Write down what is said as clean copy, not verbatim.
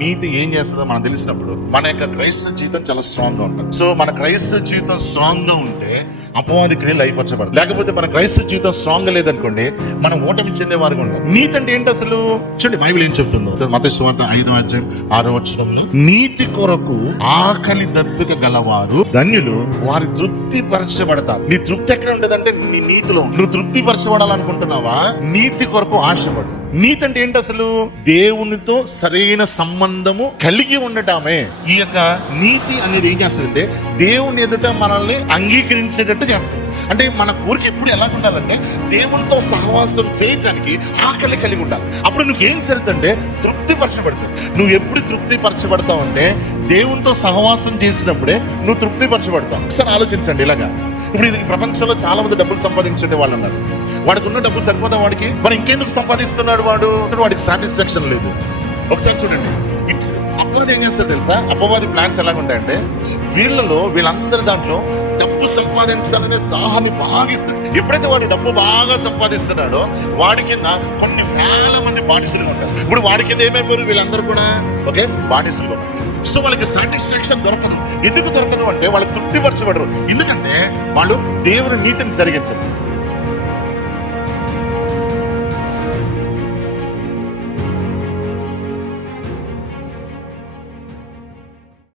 నీతి ఏం చేస్తుందో మనం తెలిసినప్పుడు మన యొక్క క్రైస్తవ జీవితం చాలా స్ట్రాంగ్ గా ఉంటుంది. సో మన క్రైస్తవ జీవితం స్ట్రాంగ్ గా ఉంటే అపవాది క్రియలు అయిపరచబడదు. లేకపోతే మన క్రైస్తవ జీవితం స్ట్రాంగ్ గా లేదనుకోండి, మనం ఓటమి చెందే వారికి ఉంటాం. నీతి అంటే ఏంటి అసలు? చూడండి బైబిల్ ఏం చెప్తుందో. మత్తయి సువార్త 5:6 నీతి కొరకు ఆకలి దప్పిక గలవారు ధన్యులు, వారి తృప్తి పరచబడతారు. నీ తృప్తి ఎక్కడ ఉండదంటే నీ నీతిలో. నువ్వు తృప్తి పరచబడాలనుకుంటున్నావా? నీతి కొరకు ఆశపడు. నీతి అంటే ఏంటి అసలు? దేవునితో సరైన సంబంధము కలిగి ఉండటమే. ఈ యొక్క నీతి అనేది ఏం చేస్తుందంటే దేవుని ఎదుట మనల్ని అంగీకరించేటట్టు చేస్తుంది. అంటే మన కోరిక ఎప్పుడు ఎలా ఉండాలంటే దేవునితో సహవాసం చేయడానికి ఆకలి కలిగి ఉండాలి. అప్పుడు నువ్వు ఏం జరుగుతుందంటే తృప్తి పరచబడుతుంది. నువ్వు ఎప్పుడు తృప్తి పరచబడతావు అంటే దేవునితో సహవాసం చేసినప్పుడే నువ్వు తృప్తి పరచబడతావు. ఒకసారి ఆలోచించండి. ఇలాగా ఇప్పుడు ఈ ప్రపంచంలో చాలా మంది డబ్బులు సంపాదించే వాళ్ళు ఉన్నారు. వాడికి ఉన్న డబ్బు సరిపోదా వాడికి? మరి ఇంకెందుకు సంపాదిస్తున్నాడు వాడికి సాటిస్ఫాక్షన్ లేదు. ఒకసారి చూడండి, అపవాది ఏం చేస్తాడు తెలుసా? అపవాది ప్లాన్స్ ఎలాగుంటాయంటే వీళ్ళందరి దాంట్లో డబ్బు సంపాదించాలనే దాహాన్ని బాగిస్తాడు. ఎప్పుడైతే వాడు డబ్బు బాగా సంపాదిస్తున్నాడో వాడి కింద కొన్ని వేల మంది బానిసలుగా ఉంటారు. ఇప్పుడు వాడి కింద ఏమైపోయారు? వీళ్ళందరూ కూడా ఓకే బానిసలుగా ఉంటారు. సో వాళ్ళకి సాటిస్ఫాక్షన్ దొరకదు. ఎందుకు దొరకదు అంటే వాళ్ళు తృప్తిపరచబడరు. ఎందుకంటే వాళ్ళు దేవుని నీతిని జరిగించరు.